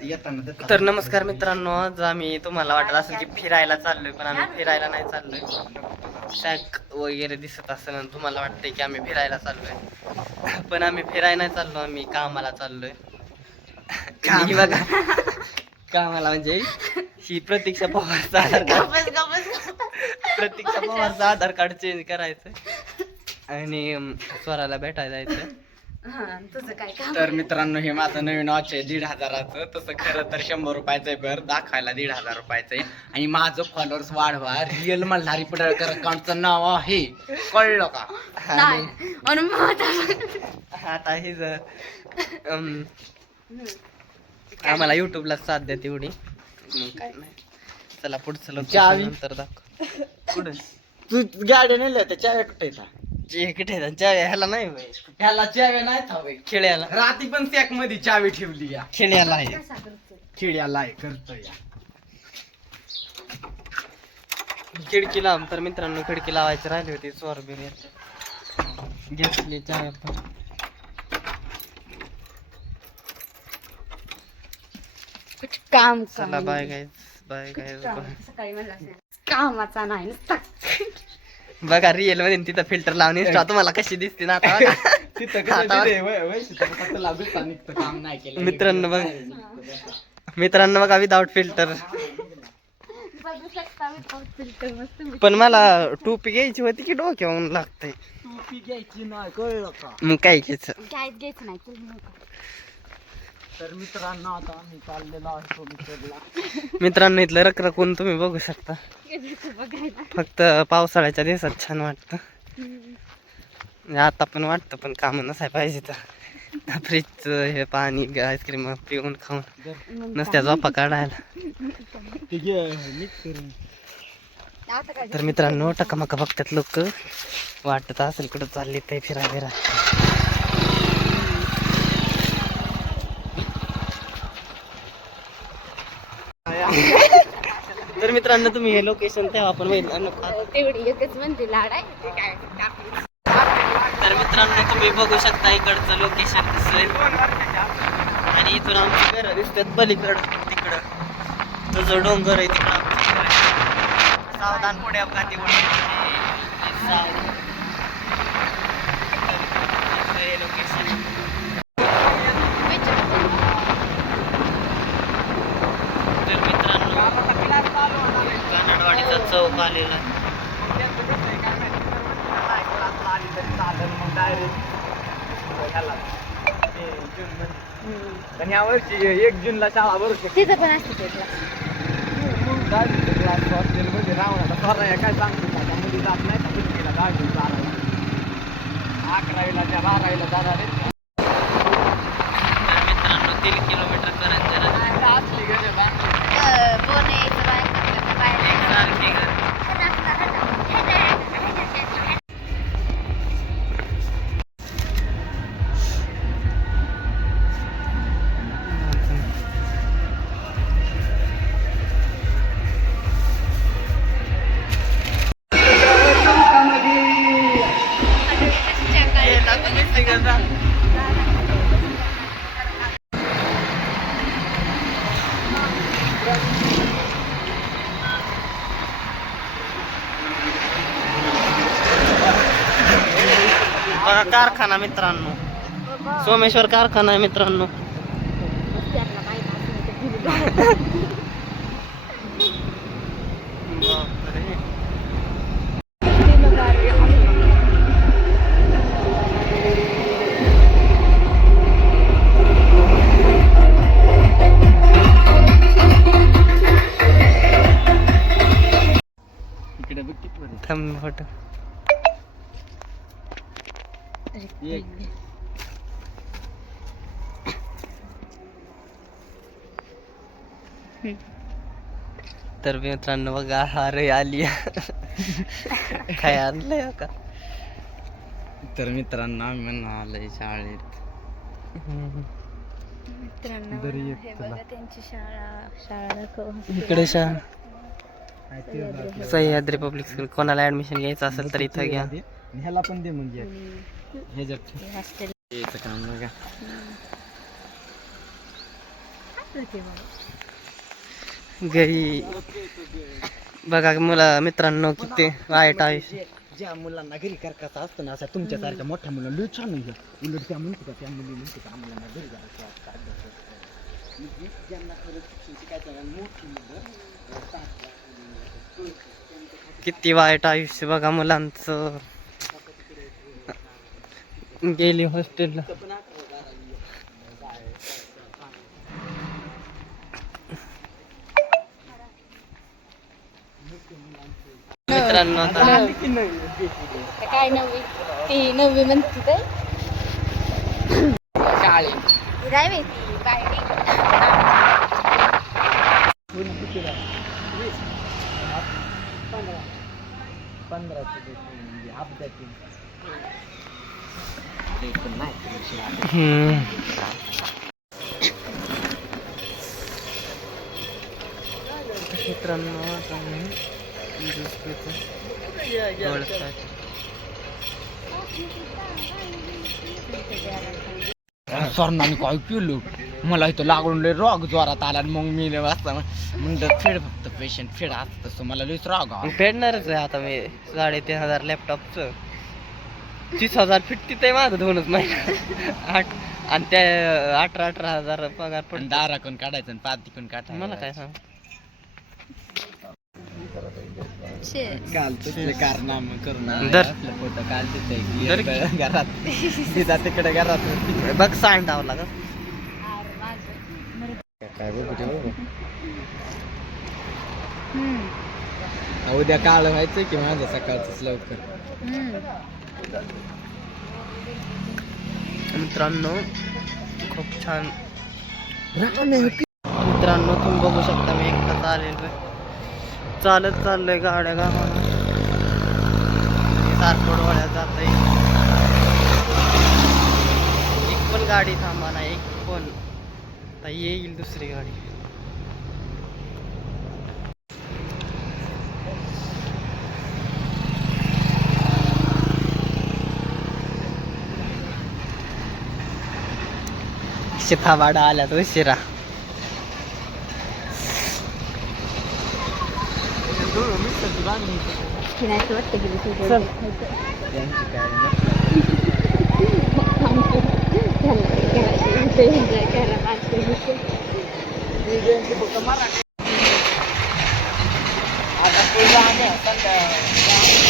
तर नमस्कार मित्रांनो आज आम्ही तुम्हाला वाटत असेल की फिरायला चाललोय पण आम्ही फिरायला नाही चाललोय. शॅक वगैरे दिसत असेल आणि तुम्हाला वाटतंय की आम्ही फिरायला चाललोय. पण आम्ही फिरायला नाही चाललो आम्ही कामाला चाललोय. ही बघा कामाला म्हणजे ही प्रतीक्षा पवारचा आधार कार्ड. प्रतीक्षा पवारचं आधार कार्ड चेंज करायचं. आणि स्वराला भेटायला जायचं. तुझं काय काम तर मित्रांनो हे माझं नवीन वॉच आहे दीड हजाराचं. तसं खरं तर शंभर रुपयाचं आहे बरं दाखवायला दीड हजार रुपयाचं आहे आणि माझं फॉलोअर्स वाढवा रिअल मल्हारी पडळकर अकाउंटचं नाव आहे. कळलं का? नाही आणि मग आता- आता हे जर अम, आम्हाला युट्यूबला साथ द्या तेवढी. मग काय? नाही चला पुढचं लोक चावी. नंतर दाखव. पुढे तू गाड्या नेल्या होत्या चाव्या कुठे जे कुठे आहेत? ज्या ह्याला नाही होय. ह्याला चाव्या नाही हवे खेळ्याला रात्री पण सॅकमध्ये चावी ठेवली या खेळ्याला आहे खिड्याला आहे करतोय या खिडकी लाव तर मित्रांनो खिडकी लावायची राहिली होती चोर बिर घेतली चाय पण कुछ काम चला काम. बाय गाईज बाय गाईज काम. सकाळी म्हणलं असेल. कामाचा नाही नुसता बघा रिअलमध्ये तिथं फिल्टर लावून इंस्टा तुम्हाला कशी दिसते ना आता मित्रांनो बघ. मित्रांनो बघा. विदाउट फिल्टर बघू शकता मस्त पण मला टोपी घ्यायची होती की डोक्यावरून लागतंय. टोपी घ्यायची नाही कळलं का? मग काय घ्यायचं? घ्यायचं घ्यायचं नाही. तर मित्रांनो आता आम्ही चाललेलो मित्रला मित्रांनो इथलं रखरखून तुम्ही बघू शकता. फक्त पावसाळ्याच्या दिवसात छान वाटतं. आता पण वाटतं पण काम नसाय पाहिजे तर. फ्रीजचं हे पाणी आईस्क्रीम पिऊन खाऊन. नसत्या झोपा काढायला. तर मित्रांनो टकामका बघतात लोक. वाटत असेल कुठं चालली ते फिरा फिरा तर मित्रांनो तुम्ही हे लोकेशन तेव्हा आपण बघितलं तेवढी एकच म्हणते लाड आहे. ते काय टाकली. तर मित्रांनो तुम्ही बघू शकता इकडचं लोकेशन कसं आहे. आणि इथून आमची घरं दिसतात पलीकडं तिकडं. तो जो डोंगर आहे तिकडं आमचं घर आहे. सावधान पुढे अपघाती लोकेशन तर मित्रांनो आलेला. आणि या वर्षी एक जूनला शाळा भरू शकतो तिथं पण असते. क्लास हॉस्टेलमध्ये राहून काय सांगतो आता मुली जात नाही का सुट्टीला दहावी बारावीला अकरावीला त्या बारावीला जाणार आहेत तर मित्रांनो तीन किलोमीटर कारखाना मित्रांनो. सोमेश्वर कारखाना आहे मित्रांनो. थांब फोटो एक. तर मित्रांनो बघा अरे आली. काय आणलंय का? तर मित्रांनो आम्ही म्हणून आलोय शाळेत. मित्रांनो दरी एक हे तुला. बघा त्यांची शाळा शाळा दाखव. इकडे शा. सह्याद्री पब्लिक स्कूल कोणाला ऍडमिशन घ्यायचं असेल तर इथं घ्या. ह्याला पण दे मग ह्याच्यात हॉस्टेल. यायचं काम बघा. घरी बघा मुला मित्रांनो किती वाईट आयुष्य ज्या मुलांना घरी करकता असतं ना असं तुमच्यासारख्या मोठ्या मुलं लय छान आहे. उलट त्या म्हणतो का त्या मुली म्हणतो का आम्हाला ना घरी जायचं वाटतं, अभ्यास वाटतं. म्हणजे ज्यांना खरंच शिक्षण शिकायचं आहे, मोठी मुलं, किती वाईट आयुष्य बघा मुलांचं. गेली हॉस्टेलला मित्रांनो काय नववी ती नववी म्हणते काय शाळेत काय माहिती पंधराशे रुपये म्हणजे अपघाती ते पण नाही हम्म. मित्रांनो आता मी ज्यूस पितो गोड काय. पिलो मला इथं लागून लय रॉग जोरात आला आणि मग मी वाचता म्हणलं फेड फक्त पेशंट फेड असं तसं मला लयच राग फेडणारच आहे आता मी साडेतीन हजार लॅपटॉपचं तीस हजार फिटती ते माझं दोनच महिना. आठ आणि त्या अठरा अठरा हजार पगार आणि पडतो. दाराकडून काढायचं आणि पातीकडून काढायचं? मला काय सांग. फोटो तिकडे घरात. बघ काय उद्या काळ व्हायचं की माझं सकाळच लवकर? मित्रांनो खूप छान. मित्रांनो तुम्ही बघू शकता मी एकटा चालेल चालत चाललोय गाड्या गावाला सारखं डोळ्यात जात एक पण गाडी थांबा ना एक पण. आता येईल दुसरी गाडी. सीफावाडा आला तो उशिरा Ada pulang ya, kan